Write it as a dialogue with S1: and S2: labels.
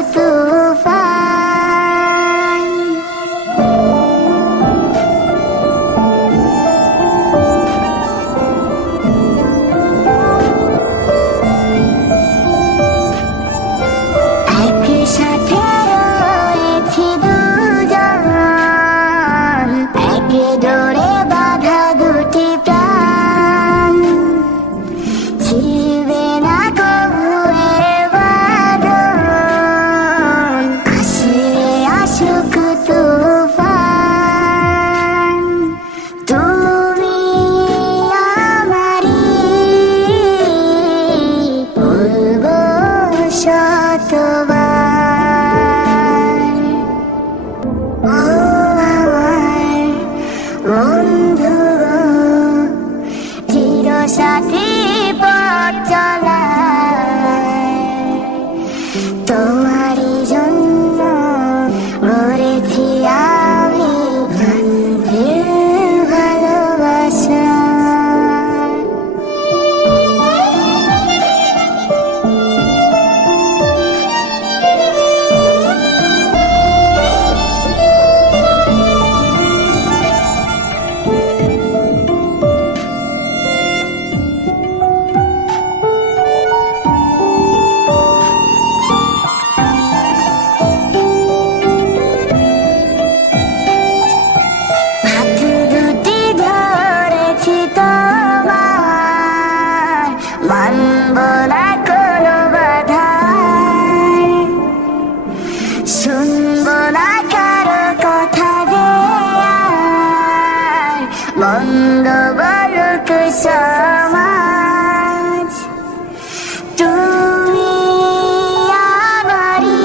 S1: तू কতবার ও আমার বন্ধু চির সাথী পথ চলা তো বন্ধ বালক সমাজ। তুমি আমারি